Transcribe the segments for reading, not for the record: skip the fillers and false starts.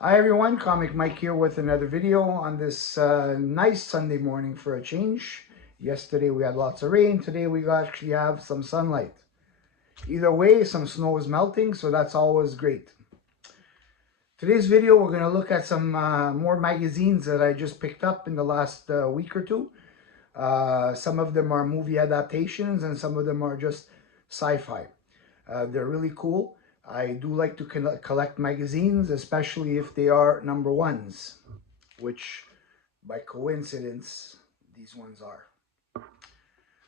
Hi everyone, Comic Mike here with another video on this nice Sunday morning for a change. Yesterday we had lots of rain, today we actually have some sunlight. Either way, some snow is melting, so that's always great. Today's video we're going to look at some more magazines that I just picked up in the last week or two. Some of them are movie adaptations and some of them are just sci-fi. They're really cool. I do like to collect magazines, especially if they are number ones, which by coincidence, these ones are.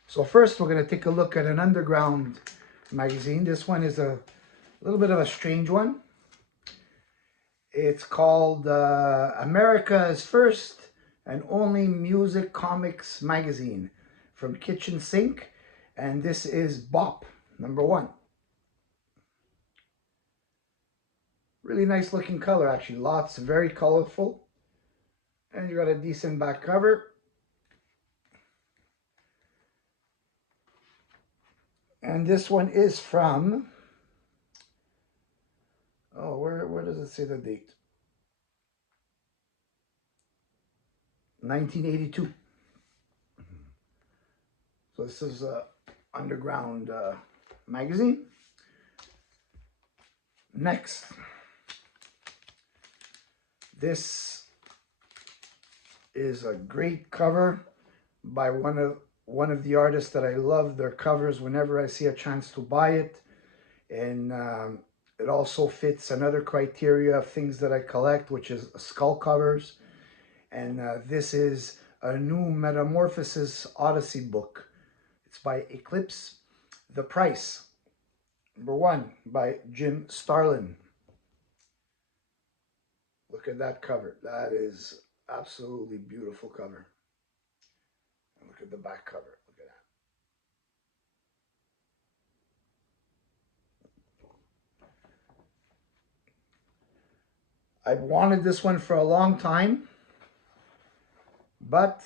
So first, we're going to take a look at an underground magazine. This one is a little bit of a strange one. It's called America's First and Only Music Comics Magazine from Kitchen Sink. And this is Bop, number one. Really nice looking color, actually. Lots, very colorful. And you got a decent back cover. And this one is from, oh, where does it say the date? 1982. So this is a underground magazine. Next. This is a great cover by one of the artists that I love their covers whenever I see a chance to buy it. And it also fits another criteria of things that I collect, which is skull covers. And this is a new Metamorphosis Odyssey book. It's by Eclipse. The Price, number one, by Jim Starlin. Look at that cover. That is absolutely beautiful cover. And look at the back cover. Look at that. I've wanted this one for a long time, but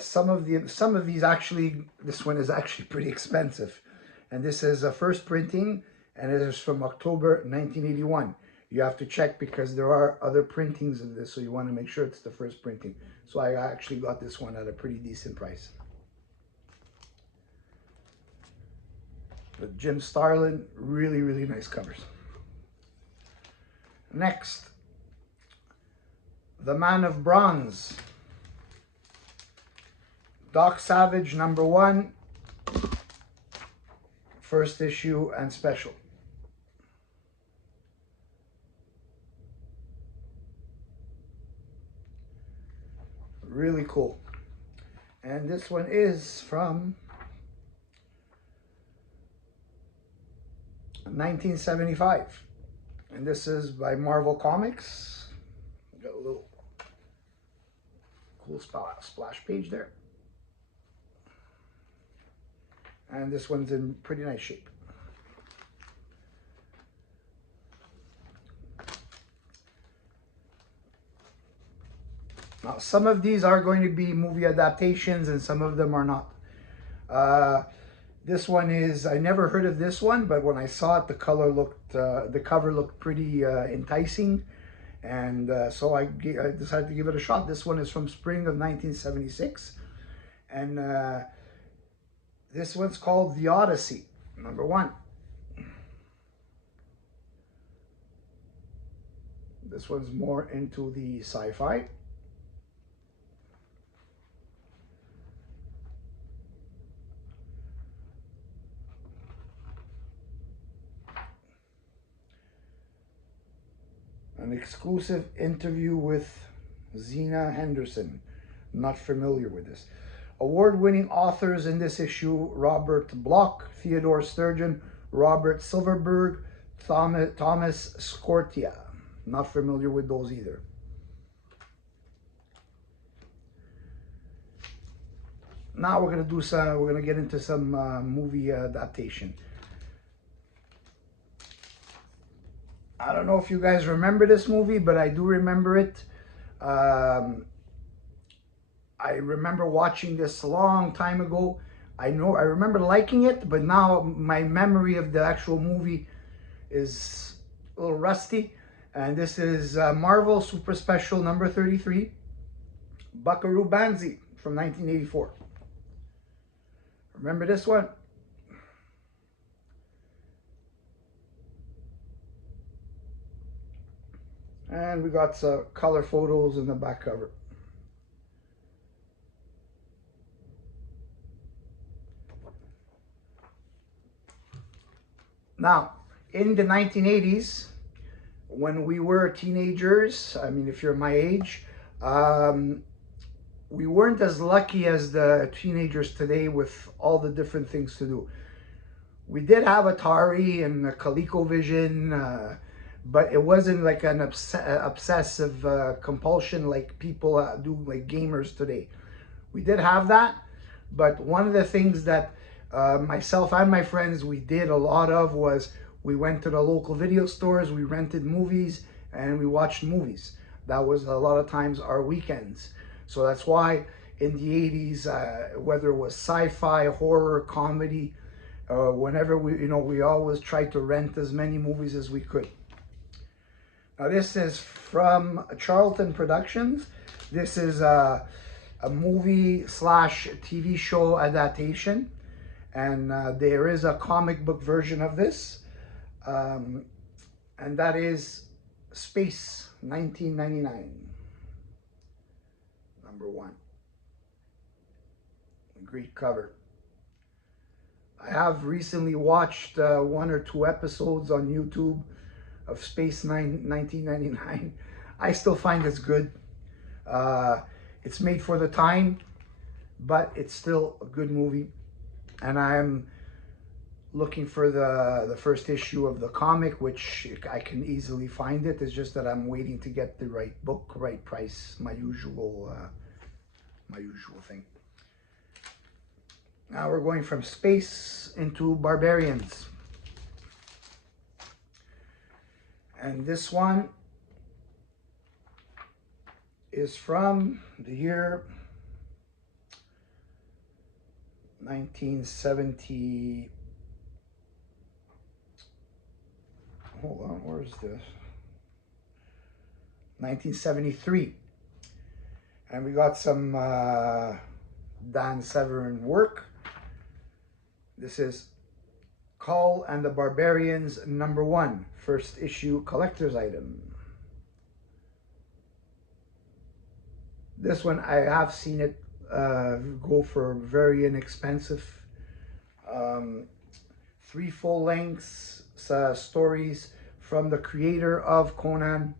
some of these actually, this one is actually pretty expensive. And this is a first printing, and it is from October 1981. You have to check because there are other printings of this, so you want to make sure it's the first printing. So I actually got this one at a pretty decent price. But Jim Starlin, really, really nice covers. Next, The Man of Bronze. Doc Savage, number one, first issue and special. Really cool. And this one is from 1975. And this is by Marvel Comics. Got a little cool splash page there. And this one's in pretty nice shape. Now, some of these are going to be movie adaptations and some of them are not. This one is, I never heard of this one, but when I saw it, the cover looked pretty enticing. And so I decided to give it a shot. This one is from spring of 1976. And this one's called The Odyssey, number one. This one's more into the sci-fi. An exclusive interview with Zena Henderson. Not familiar with this. Award-winning authors in this issue: Robert Bloch, Theodore Sturgeon, Robert Silverberg, Thomas Scortia. Not familiar with those either. Now we're gonna get into some movie adaptation. I don't know if you guys remember this movie, but I do remember it. I remember watching this a long time ago. I remember liking it, but now my memory of the actual movie is a little rusty. And this is Marvel Super Special number 33, Buckaroo Banzai from 1984. Remember this one? And we got some color photos in the back cover. Now, in the 1980s, when we were teenagers, I mean, if you're my age, we weren't as lucky as the teenagers today with all the different things to do. We did have Atari and ColecoVision, but it wasn't like an obsessive compulsion like people do, like gamers today. We did have that, but one of the things that myself and my friends, we did a lot of was we went to the local video stores, we rented movies, and we watched movies. That was a lot of times our weekends. So that's why in the 80s, whether it was sci-fi, horror, comedy, whenever we always tried to rent as many movies as we could. Now this is from Charlton Productions. This is a movie slash TV show adaptation, and there is a comic book version of this, and that is Space 1999, number 1. Great cover. I have recently watched 1 or 2 episodes on YouTube of Space 1999. I still find it's good. It's made for the time, but it's still a good movie. And I'm looking for the first issue of the comic, which I can easily find it. It's just that I'm waiting to get the right book, right price, my usual thing. Now we're going from space into barbarians. And this one is from the year 1970. Hold on, where is this? 1973. And we got some Dan Severin work. This is Call and the Barbarians number 1, first issue collector's item. This one I have seen it go for very inexpensive. 3 full lengths stories from the creator of Conan,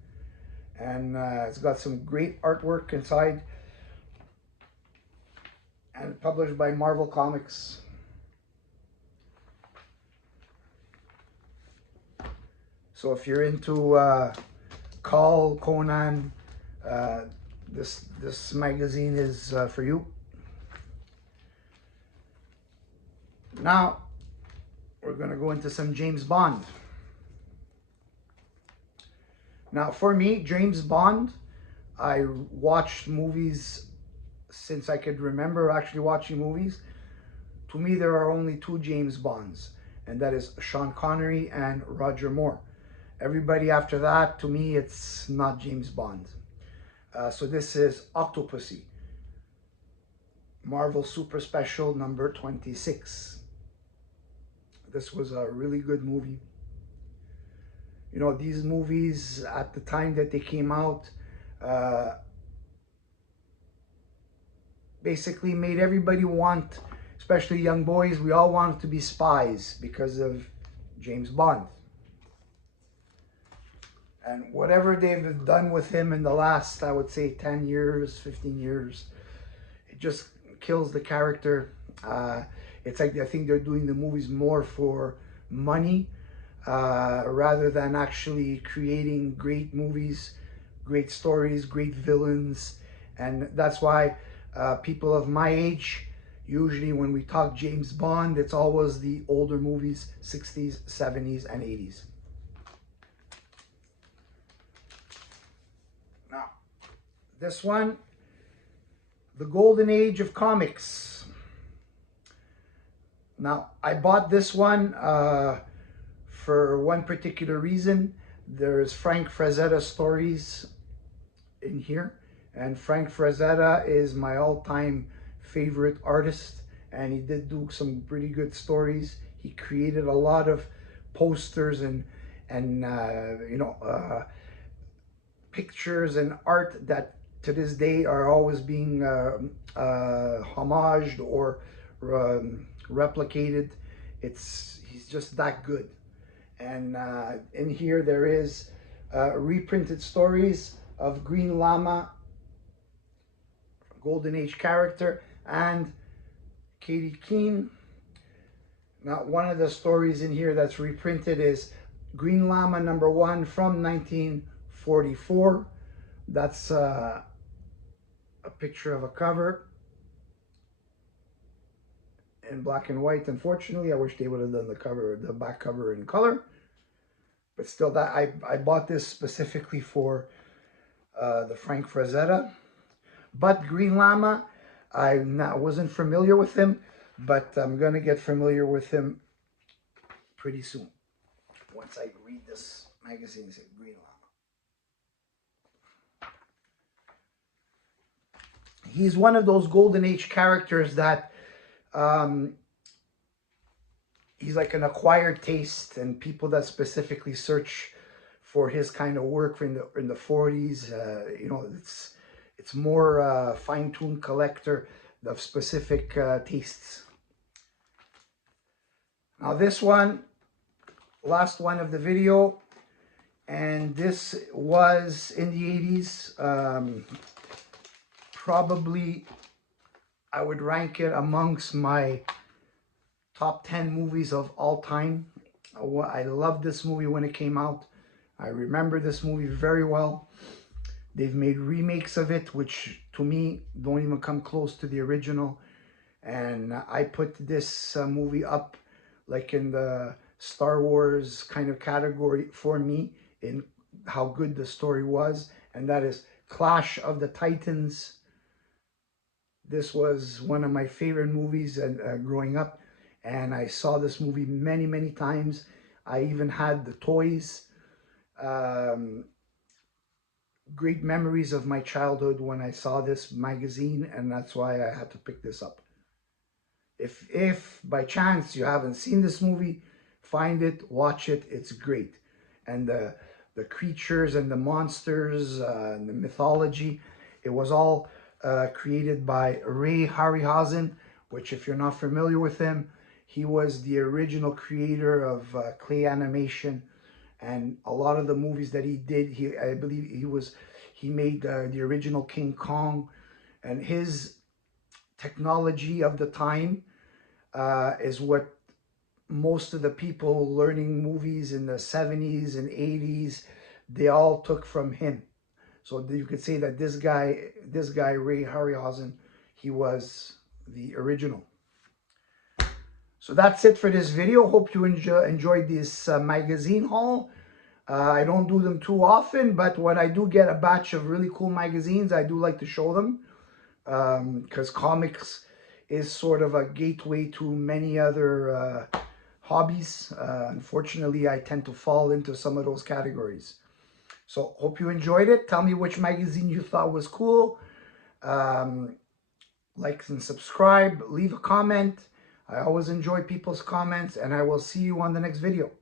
and it's got some great artwork inside, and published by Marvel Comics. So if you're into Call, Conan, this magazine is for you. Now we're going to go into some James Bond. Now for me, James Bond, I watched movies since I could remember actually watching movies. To me, there are only 2 James Bonds, and that is Sean Connery and Roger Moore. Everybody after that, to me, it's not James Bond. So this is Octopussy, Marvel Super Special number 26. This was a really good movie. You know, these movies at the time that they came out basically made everybody want, especially young boys, we all wanted to be spies because of James Bond. And whatever they've done with him in the last, I would say 10 years, 15 years, it just kills the character. It's like I think they're doing the movies more for money rather than actually creating great movies, great stories, great villains. And that's why people of my age, usually when we talk James Bond, it's always the older movies, 60s, 70s, and 80s. Now, this one, the golden age of comics. Now, I bought this one for one particular reason. There's Frank Frazetta stories in here, and Frank Frazetta is my all-time favorite artist, and he did do some pretty good stories. He created a lot of posters and pictures and art that to this day are always being homaged or replicated. He's just that good. And in here there is reprinted stories of Green Llama, Golden Age character, and Katie Keene. Now, one of the stories in here that's reprinted is Green Llama #1 from 1944. That's a picture of a cover in black and white. Unfortunately, I wish they would have done the back cover in color. But still, that I bought this specifically for the Frank Frazetta. But Green Llama, I wasn't familiar with him, but I'm gonna get familiar with him pretty soon. Once I read this magazine, say Green Llama. He's one of those Golden Age characters that he's like an acquired taste, and people that specifically search for his kind of work in the 40s, it's more fine-tuned collector of specific tastes. Now this one, last one of the video, and this was in the 80s. Probably I would rank it amongst my top 10 movies of all time. I loved this movie when it came out. I remember this movie very well. They've made remakes of it, which to me don't even come close to the original. And I put this movie up like in the Star Wars kind of category for me in how good the story was. And that is Clash of the Titans. This was one of my favorite movies growing up. And I saw this movie many, many times. I even had the toys. Great memories of my childhood when I saw this magazine, and that's why I had to pick this up. If by chance you haven't seen this movie, find it, watch it. It's great. And the creatures and the monsters and the mythology, it was all created by Ray Harryhausen, which if you're not familiar with him, he was the original creator of clay animation, and a lot of the movies that he did, I believe he made the original King Kong, and his technology of the time is what most of the people learning movies in the 70s and 80s, they all took from him. So you could say that this guy Ray Harryhausen, he was the original. So that's it for this video. Hope you enjoyed this magazine haul. I don't do them too often, but when I do get a batch of really cool magazines, I do like to show them because comics is sort of a gateway to many other hobbies. Unfortunately, I tend to fall into some of those categories. So hope you enjoyed it. Tell me which magazine you thought was cool. Like and subscribe. Leave a comment. I always enjoy people's comments, and I will see you on the next video.